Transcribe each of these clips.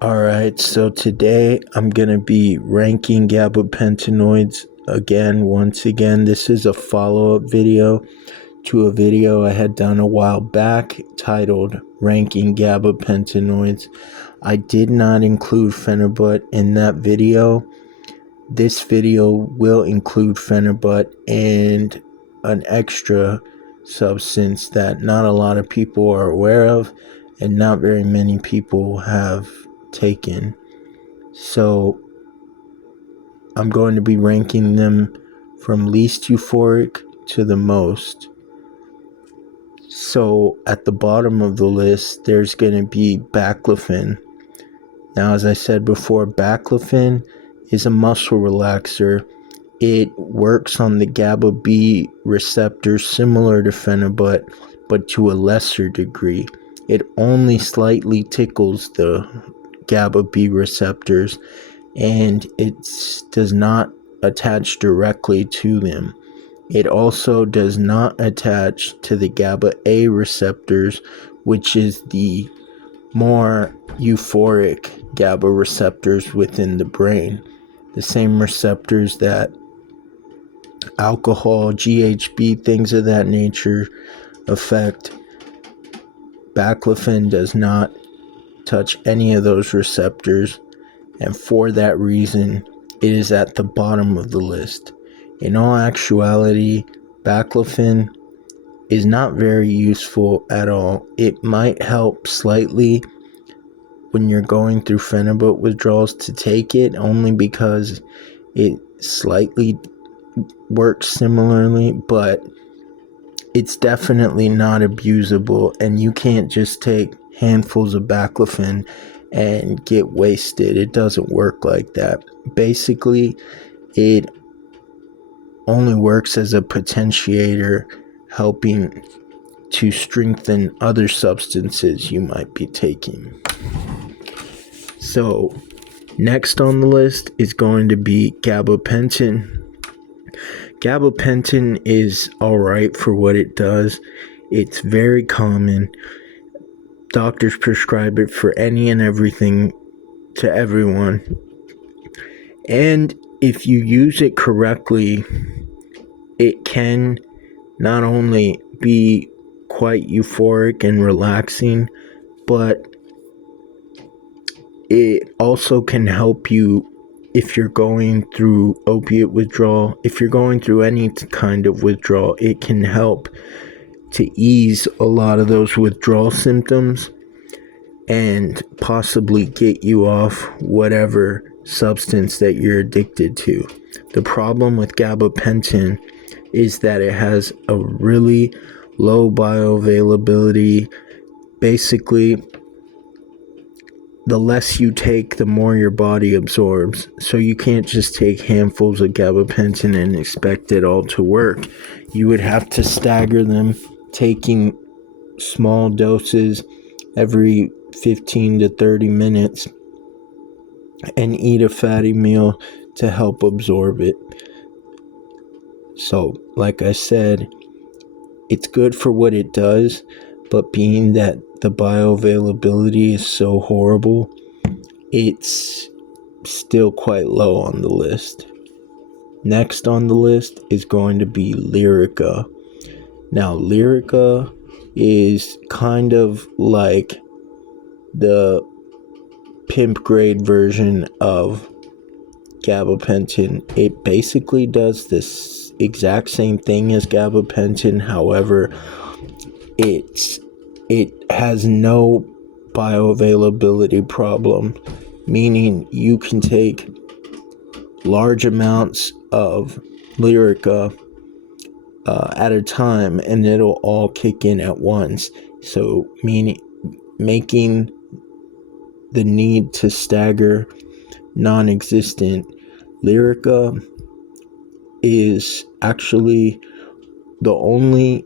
Alright, so today I'm going to be ranking gabapentinoids once again. This is a follow-up video to a video I had done a while back titled Ranking Gabapentinoids. I did not include Phenibut in that video. This video will include Phenibut and an extra substance that not a lot of people are aware of and not very many people have taken. So I'm going to be ranking them from least euphoric to the most. So at the bottom of the list, there's going to be baclofen. Now, as I said before, baclofen is a muscle relaxer. It works on the GABA B receptors similar to Phenibut, but to a lesser degree. It only slightly tickles the GABA B receptors, and it does not attach directly to them. It also does not attach to the GABA A receptors, which is the more euphoric GABA receptors within the brain. The same receptors that alcohol, GHB, things of that nature affect. Baclofen does not touch any of those receptors, and for that reason, it is at the bottom of the list. In all actuality, baclofen is not very useful at all. It might help slightly when you're going through Phenibut withdrawals to take it, only because it slightly works similarly, but it's definitely not abusable, and you can't just take handfuls of baclofen and get wasted. It doesn't work like that. Basically, it only works as a potentiator, helping to strengthen other substances you might be taking. So, next on the list is going to be gabapentin. Gabapentin is alright for what it does. It's very common. Doctors prescribe it for any and everything to everyone. And if you use it correctly, it can not only be quite euphoric and relaxing, but it also can help you if you're going through opiate withdrawal. If you're going through any kind of withdrawal, it can help to ease a lot of those withdrawal symptoms and possibly get you off whatever substance that you're addicted to. The problem with gabapentin is that it has a really low bioavailability. Basically, the less you take, the more your body absorbs. So you can't just take handfuls of gabapentin and expect it all to work. You would have to stagger them, taking small doses every 15 to 30 minutes, and eat a fatty meal to help absorb it. So, like I said, it's good for what it does, but being that the bioavailability is so horrible, it's still quite low on the list. Next on the list is going to be Lyrica. Now, Lyrica is kind of like the pimp grade version of gabapentin. It basically does this exact same thing as gabapentin. However, it has no bioavailability problem, meaning you can take large amounts of Lyrica at a time and it'll all kick in at once. So meaning making the need to stagger non-existent. Lyrica is actually the only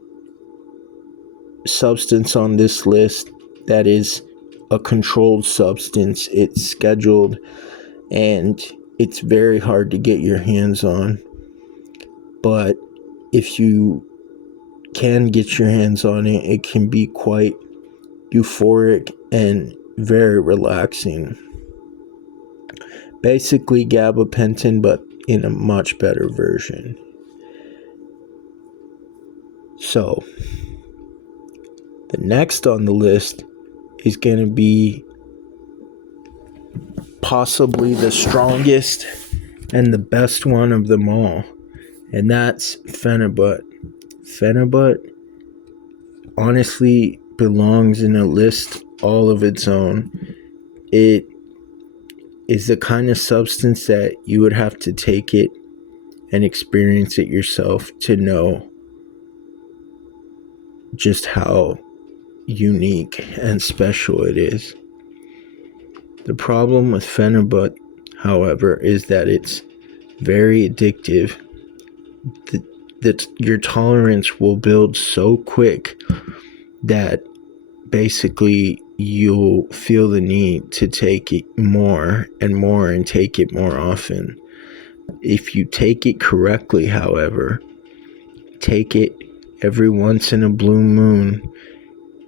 substance on this list that is a controlled substance. It's scheduled and it's very hard to get your hands on. But if you can get your hands on it, it can be quite euphoric and very relaxing. basically gabapentin, but in a much better version. So, the next on the list is going to be possibly the strongest and the best one of them all, and that's Phenibut. Phenibut honestly belongs in a list all of its own. It is the kind of substance that you would have to take it and experience it yourself to know just how unique and special it is. The problem with Phenibut, however, is that it's very addictive. That your tolerance will build so quick that basically you'll feel the need to take it more and more and take it more often. If you take it correctly, however, take it every once in a blue moon,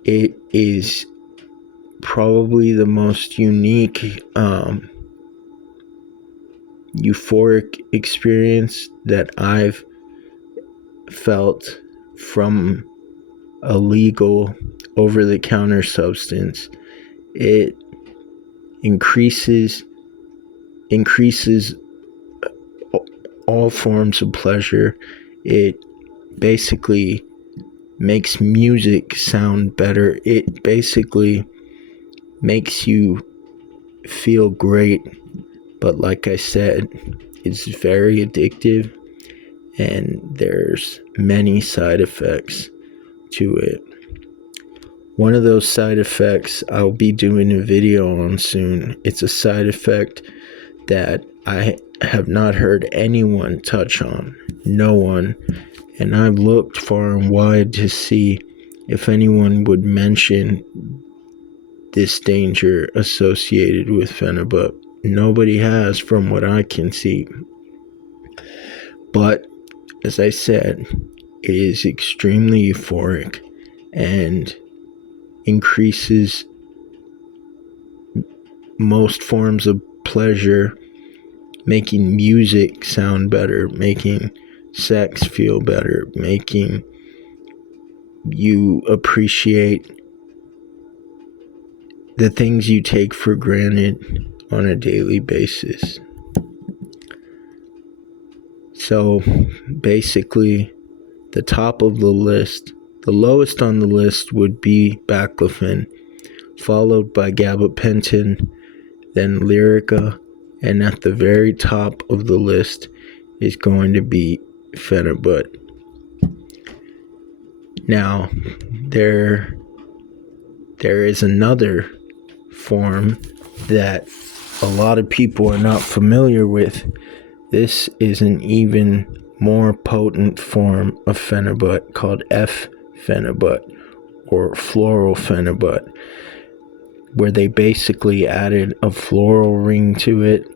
it is probably the most unique euphoric experience that I've felt from a legal over-the-counter substance. It increases all forms of pleasure. It basically makes music sound better. It basically makes you feel great, but like I said, it's very addictive and there's many side effects to it. One of those side effects I'll be doing a video on soon. It's a side effect that I have not heard anyone touch on. No one. And I've looked far and wide to see if anyone would mention this danger associated with Phenibut. Nobody has, from what I can see. But as I said, it is extremely euphoric and increases most forms of pleasure, making music sound better, making sex feel better, making you appreciate the things you take for granted on a daily basis. So basically, the top of the list, the lowest on the list would be baclofen, followed by gabapentin, then Lyrica, and at the very top of the list is going to be Phenibut. Now, there is another form that a lot of people are not familiar with. This is an even more potent form of Phenibut called F-Phenibut or floral Phenibut, where they basically added a floral ring to it,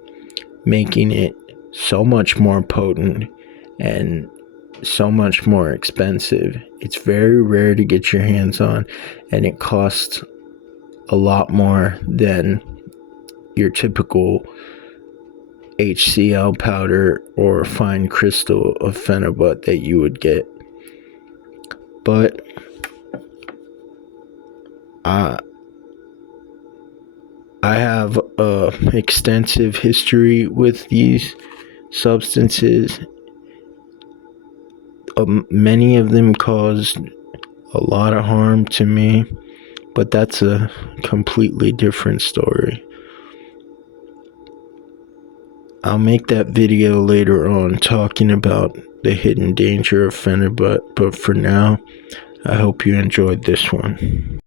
making it so much more potent and so much more expensive. It's very rare to get your hands on, and it costs a lot more than your typical HCl powder or fine crystal of Phenibut that you would get. But I have a extensive history with these substances. Many of them caused a lot of harm to me, but that's a completely different story. I'll make that video later on talking about the hidden danger of Phenibut, but for now, I hope you enjoyed this one.